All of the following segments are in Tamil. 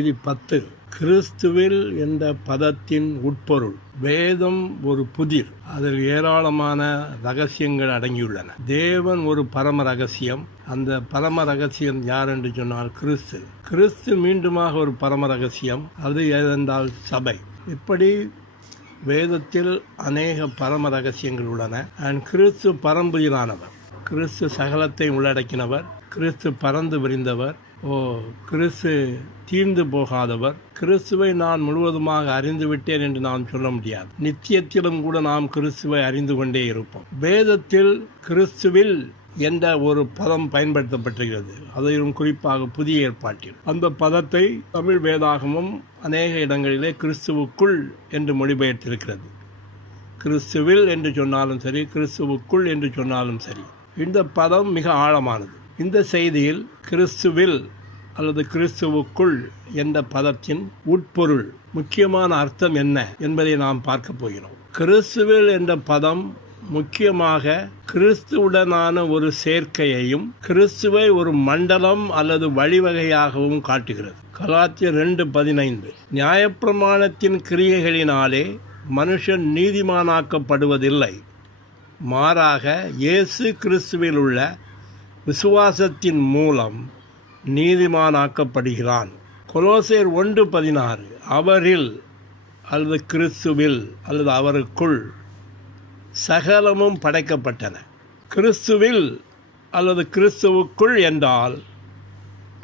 செய்தி பத்து. கிறிஸ்துவில் என்ற பதத்தின் உட்பொருள் வேதம் ஒரு புதிர். அதில் ஏராளமான ரகசியங்கள் அடங்கியுள்ளன. தேவன் ஒரு பரம ரகசியம். அந்த பரம ரகசியம் யார் என்று சொன்னால் கிறிஸ்து. கிறிஸ்து மீண்டுமாக ஒரு பரம ரகசியம். அது ஏதென்றால் சபை. இப்படி வேதத்தில் அநேக பரம ரகசியங்கள் உள்ளன. அண்ட் கிறிஸ்து பரம்புயிரானவர். கிறிஸ்து சகலத்தை உள்ளடக்கினவர். கிறிஸ்து பறந்து விரிந்தவர். ஓ கிறிஸ்து தீர்ந்து போகாதவர். கிறிஸ்துவை நான் முழுவதுமாக அறிந்து விட்டேன் என்று நாம் சொல்ல முடியாது. நித்தியத்திலும் கூட நாம் கிறிஸ்துவை அறிந்து கொண்டே இருப்போம். வேதத்தில் கிறிஸ்துவில் என்ற ஒரு பதம் பயன்படுத்தப்பட்டிருக்கிறது. அதையும் குறிப்பாக புதிய ஏற்பாட்டில். அந்த பதத்தை தமிழ் வேதாகமும் அநேக இடங்களிலே கிறிஸ்துவுக்குள் என்று மொழிபெயர்த்திருக்கிறது. கிறிஸ்துவில் என்று சொன்னாலும் சரி கிறிஸ்துவுக்குள் என்று சொன்னாலும் சரி இந்த பதம் மிக ஆழமானது. இந்த செய்தியில் கிறிஸ்துவில் அல்லது கிறிஸ்துவுக்குள் என்ற பதத்தின் உட்பொருள் முக்கியமான அர்த்தம் என்ன என்பதை நாம் பார்க்க போகிறோம். கிறிஸ்துவில் என்ற பதம் முக்கியமாக கிறிஸ்துவுடனான ஒரு சேர்க்கையையும் கிறிஸ்துவை ஒரு மண்டலம் அல்லது வழிவகையாகவும் காட்டுகிறது. கலாத்திய ரெண்டு பதினைந்து நியாயப்பிரமாணத்தின் கிரியைகளினாலே மனுஷன் நீதிமானாக்கப்படுவதில்லை. மாறாக இயேசு கிறிஸ்துவில் உள்ள விசுவாசத்தின் மூலம் நீதிமானாக்கப்படுகிறான். கொலோசேர் ஒன்று பதினாறு அவரில் அல்லது கிறிஸ்துவில் அல்லது அவருக்குள் சகலமும் படைக்கப்பட்டன. கிறிஸ்துவில் அல்லது கிறிஸ்துவுக்குள் என்றால்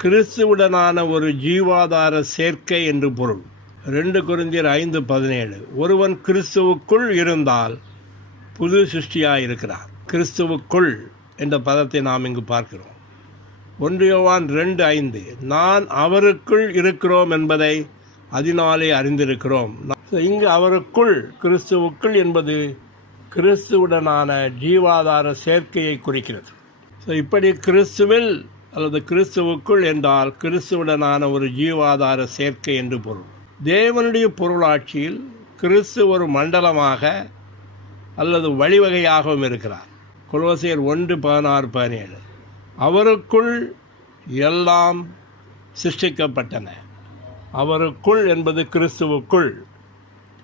கிறிஸ்துவுடனான ஒரு ஜீவாதார சேர்க்கை என்று பொருள். ரெண்டு குருந்தியர் ஐந்து பதினேழு ஒருவன் கிறிஸ்துவுக்குள் இருந்தால் புது சிருஷ்டியாக இருக்கிறார் கிறிஸ்துவுக்குள் என்ற பதத்தை நாம் இங்கு பார்க்கிறோம். ஒன்றியவான் ரெண்டு ஐந்து நான் அவருக்குள் இருக்கிறோம் என்பதை அதனாலே அறிந்திருக்கிறோம். இங்கு அவருக்குள் கிறிஸ்துவுக்குள் என்பது கிறிஸ்துவுடனான ஜீவாதார சேர்க்கையை குறிக்கிறது. ஸோ இப்படி கிறிஸ்துவில் அல்லது கிறிஸ்துவுக்குள் என்றால் கிறிஸ்துவுடனான ஒரு ஜீவாதார சேர்க்கை என்று பொருள். தேவனுடைய பொருளாட்சியில் கிறிஸ்து ஒரு மண்டலமாக அல்லது வழிவகையாகவும் இருக்கிறார். குலோசியர் ஒன்று பதினாறு பதினேழு. அவருக்குள் எல்லாம் சிருஷ்டிக்கப்பட்டன. அவருக்குள் என்பது கிறிஸ்துவுக்குள்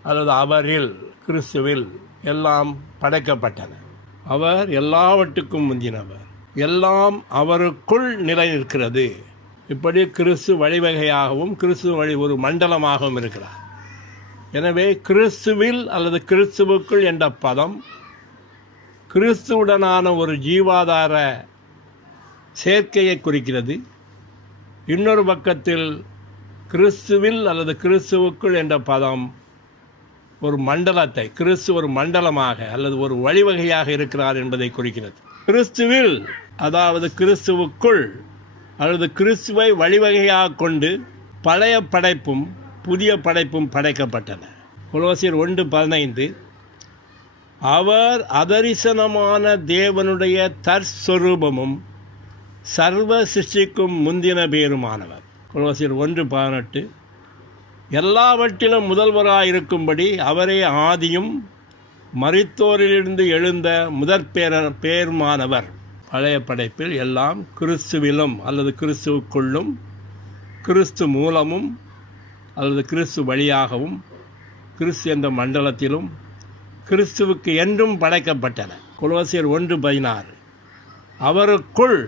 அல்லது அவரில் கிறிஸ்துவில் எல்லாம் படைக்கப்பட்டன. அவர் எல்லாவற்றுக்கும் முந்தினவர். எல்லாம் அவருக்குள் நிலை நிற்கிறது இப்படி கிறிஸ்து வழிவகையாகவும் கிறிஸ்து வழி ஒரு மண்டலமாகவும் இருக்கிறார். எனவே கிறிஸ்துவில் அல்லது கிறிஸ்துவுக்குள் என்ற பதம் கிறிஸ்துவுடனான ஒரு ஜீவாதார சேர்க்கையை குறிக்கிறது. இன்னொரு பக்கத்தில் கிறிஸ்துவில் அல்லது கிறிஸ்துவுக்குள் என்ற பதம் ஒரு மண்டலத்தை கிறிஸ்து ஒரு மண்டலமாக அல்லது ஒரு வழிவகையாக இருக்கிறார் என்பதை குறிக்கிறது. கிறிஸ்துவில் அதாவது கிறிஸ்துவுக்குள் அல்லது கிறிஸ்துவை வழிவகையாக கொண்டு பழைய படைப்பும் புதிய படைப்பும் படைக்கப்பட்டன. கொலோசியர் ஒன்று பதினைந்து அவர் அதரிசனமான தேவனுடைய தற்ஸ்வரூபமும் சர்வ சிருஷ்டிக்கும் முந்தின பேருமானவர். குலவசியர் ஒன்று பதினெட்டு எல்லாவற்றிலும் முதல்வராக இருக்கும்படி அவரே ஆதியும் மறித்தோரிலிருந்து எழுந்த முதற் பேர பேருமானவர். பழைய படைப்பில் எல்லாம் கிறிஸ்துவிலும் அல்லது கிறிஸ்துவுக்குள்ளும் கிறிஸ்து மூலமும் அல்லது கிறிஸ்து வழியாகவும் கிறிஸ்து என்ற மண்டலத்திலும் கிறிஸ்துவுக்கு என்றும் படைக்கப்பட்டன. குலவசியர் ஒன்று பதினாறு. அவருக்குள்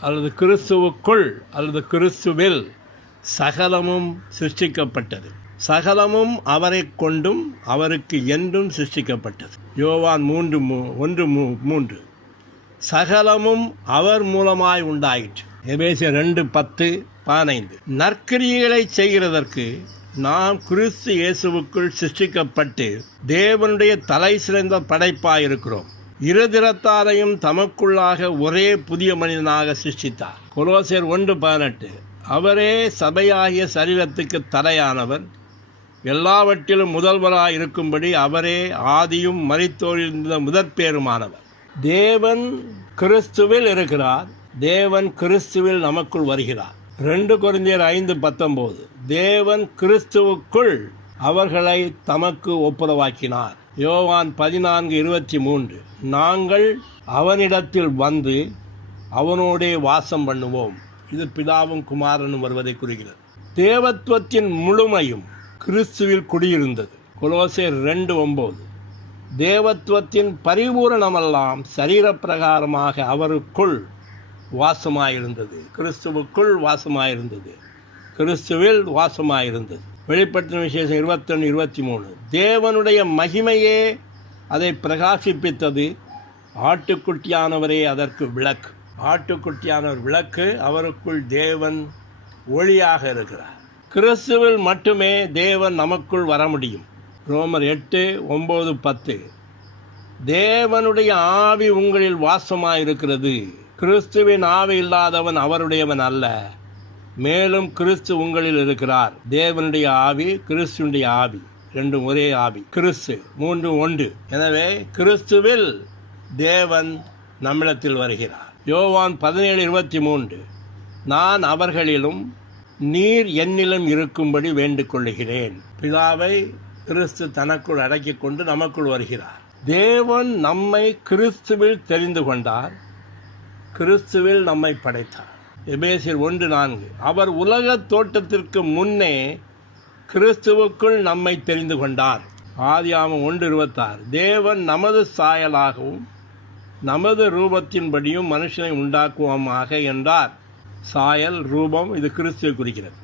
அல்லது கிறிஸ்துவுக்குள் அல்லது கிறிஸ்துவில் சகலமும் சிருஷ்டிக்கப்பட்டது. சகலமும் அவரை கொண்டும் அவருக்கு என்றும் சிருஷ்டிக்கப்பட்டது. யோவான் மூன்று மூ ஒன்று மூ மூன்று. சகலமும் அவர் மூலமாய் உண்டாயிற்று. எபேசிய ரெண்டு பத்து பதினைந்து. நற்கிரியைகளை செய்கிறதற்கு நாம் கிறிஸ்து இயேசுவுக்குள் சிருஷ்டிக்கப்பட்டு தேவனுடைய தலை சிறந்த படைப்பாயிருக்கிறோம். இருதிரத்தாரையும் தமக்குள்ளாக ஒரே புதிய மனிதனாக சிருஷ்டித்தார். கொலோசியர் ஒன்று பதினெட்டு அவரே சபையாகிய சரீரத்துக்கு தலையானவர். எல்லாவற்றிலும் முதல்வராக இருக்கும்படி அவரே ஆதியும் மறித்தோரிருந்த முதற்பேருமானவர். தேவன் கிறிஸ்துவில் இருக்கிறார் தேவன் கிறிஸ்துவில் நமக்குள் வருகிறார். ரெண்டு குறைந்தர் ஐந்து பத்தொம்போது தேவன் கிறிஸ்துவுக்குள் அவர்களை தமக்கு ஒப்புரவாக்கினார். யோவான் பதினான்கு இருபத்தி மூன்று. நாங்கள் அவனிடத்தில் வந்து அவனோடே வாசம் பண்ணுவோம். இது பிதாவும் குமாரனும் வருவதை குறிக்கிறது. தேவத்துவத்தின் முழுமையும் கிறிஸ்துவில் குடியிருந்தது. குலோசேர் ரெண்டு ஒம்பது தேவத்துவத்தின் பரிபூரணமெல்லாம் சரீரப்பிரகாரமாக அவருக்குள் வாசமாயிருந்தது. கிறிஸ்துவுக்குள் வாசமாயிருந்தது. கிறிஸ்துவில் வாசமாயிருந்தது. வெளிப்படுத்தின விசேஷம் இருபத்தொன்று இருபத்தி மூணு தேவனுடைய மகிமையே அதை பிரகாசிப்பித்தது. ஆட்டுக்குட்டியானவரே அதற்கு விளக்கு. ஆட்டுக்குட்டியானவர் விளக்கு அவருக்குள் தேவன் ஒளியாக இருக்கிறார். கிறிஸ்துவில் மட்டுமே தேவன் நமக்குள் வர முடியும் ரோமர் எட்டு ஒம்பது பத்து. தேவனுடைய ஆவி உங்களில் வாசமாயிருக்கிறது. கிறிஸ்துவின் ஆவி இல்லாதவன் அவருடையவன் அல்ல. மேலும் கிறிஸ்து உங்களில் இருக்கிறார். தேவனுடைய ஆவி கிறிஸ்துடைய ஆவி. ரெண்டும் ஒரே ஆவி. கிறிஸ்து. மூன்று ஒன்று. எனவே கிறிஸ்துவில் தேவன் நம்மிடத்தில் வருகிறார். யோவான் பதினேழு இருபத்தி மூன்று. நான் அவர்களிலும் நீர் என்னிலும் இருக்கும்படி வேண்டிக் கொள்ளுகிறேன் பிதாவை கிறிஸ்து தனக்குள் அடக்கிக் கொண்டு நமக்குள் வருகிறார். தேவன் நம்மை கிறிஸ்துவில் தெரிந்து கொண்டார். கிறிஸ்துவில் நம்மை படைத்தார். எபேசியர் ஒன்று நான்கு. அவர் உலகத் தோட்டத்திற்கு முன்னே கிறிஸ்துவுக்குள் நம்மை தெரிந்து கொண்டார். ஆதியாமம் ஒன்று இருபத்தாறு. தேவன் நமது சாயலாகவும் நமது ரூபத்தின்படியும் மனுஷனை உண்டாக்குவோமாக என்றார். சாயல் ரூபம் இது கிறிஸ்துவை குறிக்கிறது.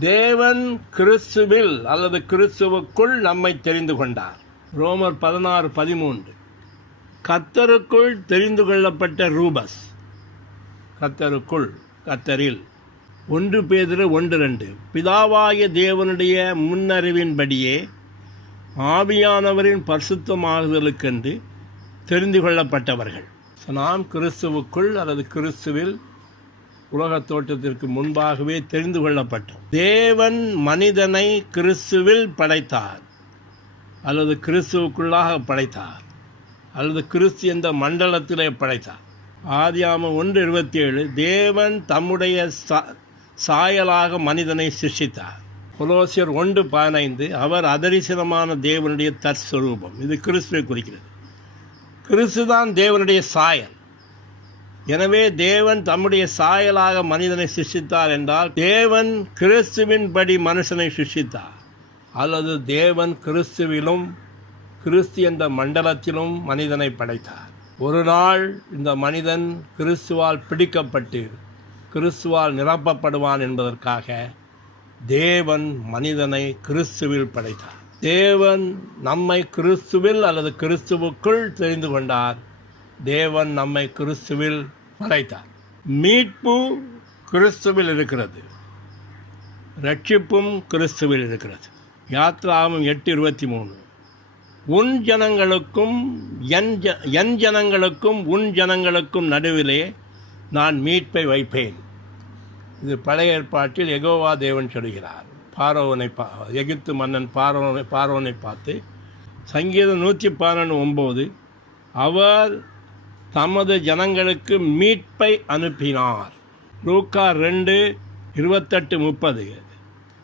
தேவன் கிறிஸ்துவில் அல்லது கிறிஸ்துவுக்குள் நம்மை தெரிந்து கொண்டார். ரோமர் பதினாறு பதிமூன்று. கத்தருக்குள் தெரிந்து கொள்ளப்பட்ட ரூபஸ். கத்தருக்குள் கத்தரில். ஒன்று பேதிரு ஒன்று ரெண்டு. பிதாவாய தேவனுடைய முன்னறிவின்படியே ஆவியானவரின் பரிசுத்தமாகுதலுக்கென்று தெரிந்து கொள்ளப்பட்டவர்கள். நாம் கிறிஸ்துவுக்குள் அல்லது கிறிஸ்துவில் உலகத் தோற்றத்திற்கு முன்பாகவே தெரிந்து கொள்ளப்பட்டோம். தேவன் மனிதனை கிறிஸ்துவில் படைத்தார். அல்லது கிறிஸ்துவுக்குள்ளாக படைத்தார். அல்லது கிறிஸ்து என்ற மண்டலத்திலே படைத்தார். ஆதியாமம் ஒன்று இருபத்தி ஏழு தேவன் தம்முடைய சா சாயலாக மனிதனை சிருஷ்டித்தார். கொலோசியர் ஒன்று பதினைந்து அவர் அதரிசனமான தேவனுடைய தற்ஸ்வரூபம். இது கிறிஸ்துவை குறிக்கிறது. கிறிஸ்து தான் தேவனுடைய சாயல். எனவே தேவன் தம்முடைய சாயலாக மனிதனை சிருஷித்தார் என்றால் தேவன் கிறிஸ்துவின்படி மனுஷனை சிருஷித்தார் அல்லது தேவன் கிறிஸ்துவிலும் கிறிஸ்து என்ற மண்டலத்திலும் மனிதனை படைத்தார். ஒரு நாள் இந்த மனிதன் கிறிஸ்துவால் பிடிக்கப்பட்டு கிறிஸ்துவால் நிரப்பப்படுவான் என்பதற்காக தேவன் மனிதனை கிறிஸ்துவில் படைத்தார். தேவன் நம்மை கிறிஸ்துவில் அல்லது கிறிஸ்துவுக்குள் தெரிந்து கொண்டார். தேவன் நம்மை கிறிஸ்துவில் படைத்தார். மீட்பு கிறிஸ்துவில் இருக்கிறது. ரட்சிப்பும் கிறிஸ்துவில் இருக்கிறது. யாத்ராவும் எட்டு இருபத்தி மூணு. உன் ஜனங்களுக்கும் என் ஜ என் ஜனங்களுக்கும் உன் ஜனங்களுக்கும் நடுவிலே நான் மீட்பை வைப்பேன். இது பழைய ஏற்பாட்டில் எகோவா தேவன் சொல்கிறார். பாரோவனை பா எகிப்து மன்னன் பாரோனை பாரோவனை பார்த்து சங்கீதம் நூற்றி பன்னெண்டு ஒம்பது அவர் தமது ஜனங்களுக்கு மீட்பை அனுப்பினார். லூக்கா ரெண்டு இருபத்தெட்டு முப்பது.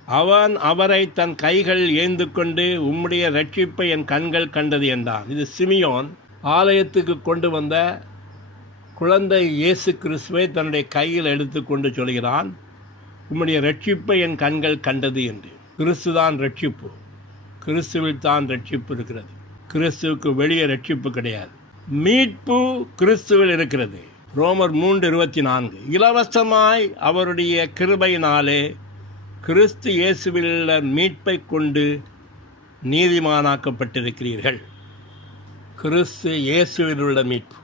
அவன் அவரை தன் கைகள் ஏந்து கொண்டு உம்முடைய ரட்சிப்பை என் கண்கள் கண்டது என்றான். இது சிமியோன் ஆலயத்துக்கு கொண்டு வந்த குழந்தை இயேசு கிறிஸ்துவை தன்னுடைய கையில் எடுத்துக்கொண்டு சொல்கிறான் உம்முடைய ரட்சிப்பை என் கண்கள் கண்டது என்று. கிறிஸ்து தான் ரட்சிப்பு. கிறிஸ்துவில் தான் ரட்சிப்பு இருக்கிறது. கிறிஸ்துவுக்கு வெளியே ரட்சிப்பு கிடையாது. மீட்பு கிறிஸ்துவில் இருக்கிறது. ரோமர் மூன்று இருபத்தி நான்கு. இலவசமாய் அவருடைய கிருபையினாலே கிறிஸ்து இயேசுவில் மீட்பை கொண்டு நீதிமானாக்கப்பட்டிருக்கிறீர்கள். கிறிஸ்து இயேசுவில் உள்ள மீட்பு.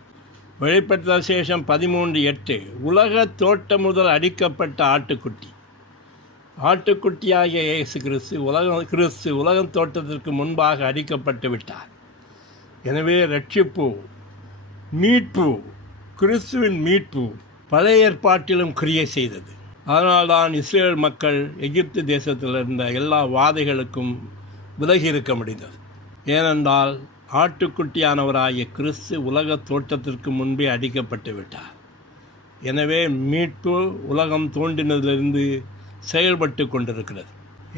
வெளிப்பட்ட சேஷம் பதிமூன்று எட்டு. உலக தோட்டம் முதல் அடிக்கப்பட்ட ஆட்டுக்குட்டி. ஆட்டுக்குட்டியாகிய இயேசு கிறிஸ்து உலகம் கிறிஸ்து உலகம் தோட்டத்திற்கு முன்பாக அடிக்கப்பட்டு விட்டார். எனவே ரட்சிப்பு மீட்பு கிறிஸ்துவின் மீட்பு பழைய ஏற்பாட்டிலும் கிரியை செய்தது. அதனால்தான் இஸ்ரேல் மக்கள் எகிப்து தேசத்தில் இருந்த எல்லா வாதைகளுக்கும் விலகி இருக்க முடிந்தது. ஏனென்றால் ஆட்டுக்குட்டியானவராகிய கிறிஸ்து உலக தோட்டத்திற்கு முன்பே அடிக்கப்பட்டு விட்டார். எனவே மீட்பு உலகம் தோன்றினதிலிருந்து செயல்பட்டு கொண்டிருக்கிறது.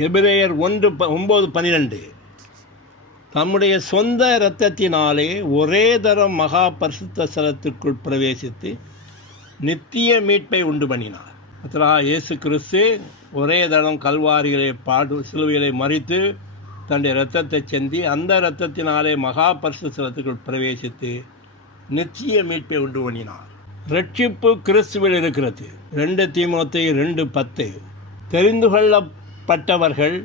எபிரேயர் ஒன்று ப ஒம்பது பன்னிரெண்டு தம்முடைய சொந்த இரத்தத்தினாலே ஒரே தரம் மகா பரிசுத்த சலத்துக்குள் பிரவேசித்து நித்திய மீட்பை உண்டு பண்ணினார். கத்தரா இயேசு கிறிஸ்து ஒரே தளம் கல்வாரிகளை பாடு சிலுவைகளை மறித்து தன்னுடைய இரத்தத்தை செந்தி அந்த இரத்தத்தினாலே மகா பரிசுத்தலத்துக்குள் பிரவேசித்து நிச்சய மீட்பை உண்டு பண்ணினார். ரட்சிப்பு கிறிஸ்துவில் இருக்கிறது. ரெண்டு தீமோத்தை ரெண்டு பத்து. தெரிந்து கொள்ளப்பட்டவர்கள்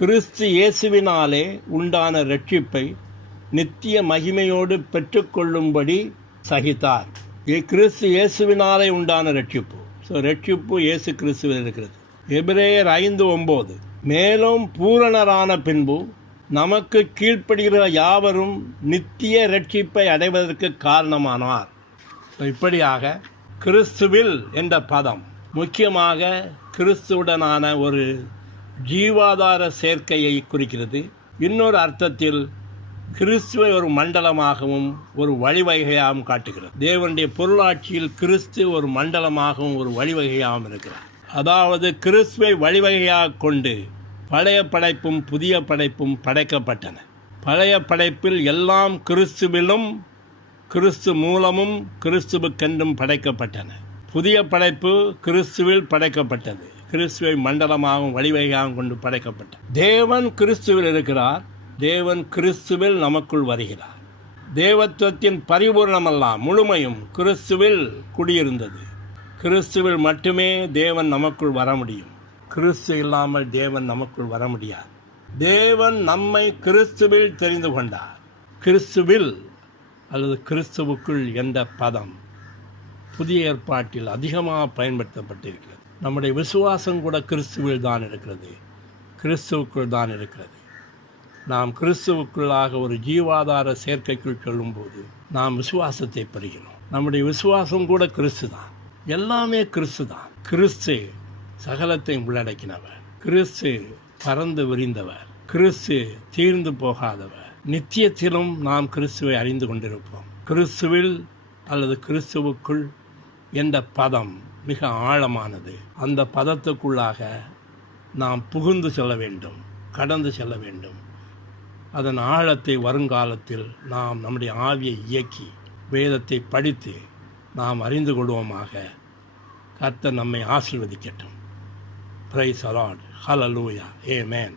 கிறிஸ்து இயேசுவினாலே உண்டான ரட்சிப்பை நித்திய மகிமையோடு பெற்றுக்கொள்ளும்படி சகித்தார். கிறிஸ்து இயேசுவினாலே உண்டான ரட்சிப்பு ஸோ ரட்சிப்பு இயேசு கிறிஸ்துவில் இருக்கிறது. எபிரேயர் ஐந்து ஒம்பது. மேலும் பூரணரான பின்பு நமக்கு கீழ்ப்படுகிற யாவரும் நித்திய ரட்சிப்பை அடைவதற்கு காரணமானார். இப்படியாக கிறிஸ்துவில் என்ற பதம் முக்கியமாக கிறிஸ்துவுடனான ஒரு ஜீவாதார சேர்க்கையை குறிக்கிறது. இன்னொரு அர்த்தத்தில் கிறிஸ்துவை ஒரு மண்டலமாகவும் ஒரு வழிவகையாகவும் காட்டுகிறது தேவனுடைய பொருளாட்சியில் கிறிஸ்து ஒரு மண்டலமாகவும் ஒரு வழிவகையாகவும் இருக்கிறார். அதாவது கிறிஸ்துவை வழிவகையாக கொண்டு பழைய படைப்பும் புதிய படைப்பும் படைக்கப்பட்டன. பழைய படைப்பில் எல்லாம் கிறிஸ்துவிலும் கிறிஸ்து மூலமும் கிறிஸ்துவுக்கென்றும் படைக்கப்பட்டன. புதிய படைப்பு கிறிஸ்துவில் படைக்கப்பட்டது. கிறிஸ்துவை மண்டலமாகவும் வழிவகையாகவும் கொண்டு படைக்கப்பட்டது. தேவன் கிறிஸ்துவில் இருக்கிறார். தேவன் கிறிஸ்துவில் நமக்குள் வருகிறார். தேவத்துவத்தின் பரிபூர்ணமெல்லாம் முழுமையும் கிறிஸ்துவில் குடியிருந்தது. கிறிஸ்துவில் மட்டுமே தேவன் நமக்குள் வர முடியும். கிறிஸ்து இல்லாமல் தேவன் நமக்குள் வர முடியாது. தேவன் நம்மை கிறிஸ்துவில் தெரிந்து கொண்டார். கிறிஸ்துவில் அல்லது கிறிஸ்துவுக்குள் என்ற பதம் புதிய ஏற்பாட்டில் அதிகமாக பயன்படுத்தப்பட்டிருக்கிறது. நம்முடைய விசுவாசம் கூட கிறிஸ்துவில் தான் இருக்கிறது. கிறிஸ்துவுக்குள் தான் இருக்கிறது. நாம் கிறிஸ்துவுக்குள்ளாக ஒரு ஜீவாதார சேர்க்கைக்குள் செல்லும்போது நாம் விசுவாசத்தை பெறுகிறோம். நம்முடைய விசுவாசம் கூட கிறிஸ்து தான். எல்லாமே கிறிஸ்து தான். கிறிஸ்து சகலத்தை உள்ளடக்கினவர். கிறிஸ்து பறந்து விரிந்தவர். கிறிஸ்து தீர்ந்து போகாதவர். நித்தியத்திலும் நாம் கிறிஸ்துவை அறிந்து கொண்டிருப்போம். கிறிஸ்துவில் அல்லது கிறிஸ்துவுக்குள் என்ற பதம் மிக ஆழமானது. அந்த பதத்துக்குள்ளாக நாம் புகுந்து செல்ல வேண்டும். கடந்து செல்ல வேண்டும். அதன் ஆழத்தை வருங்காலத்தில் நாம் நம்முடைய ஆவியை இயக்கி வேதத்தை படித்து நாம் அறிந்து கொள்வோமாக. கர்த்தர் நம்மை ஆசிர்வதிக்கட்டும். Praise the Lord hallelujah amen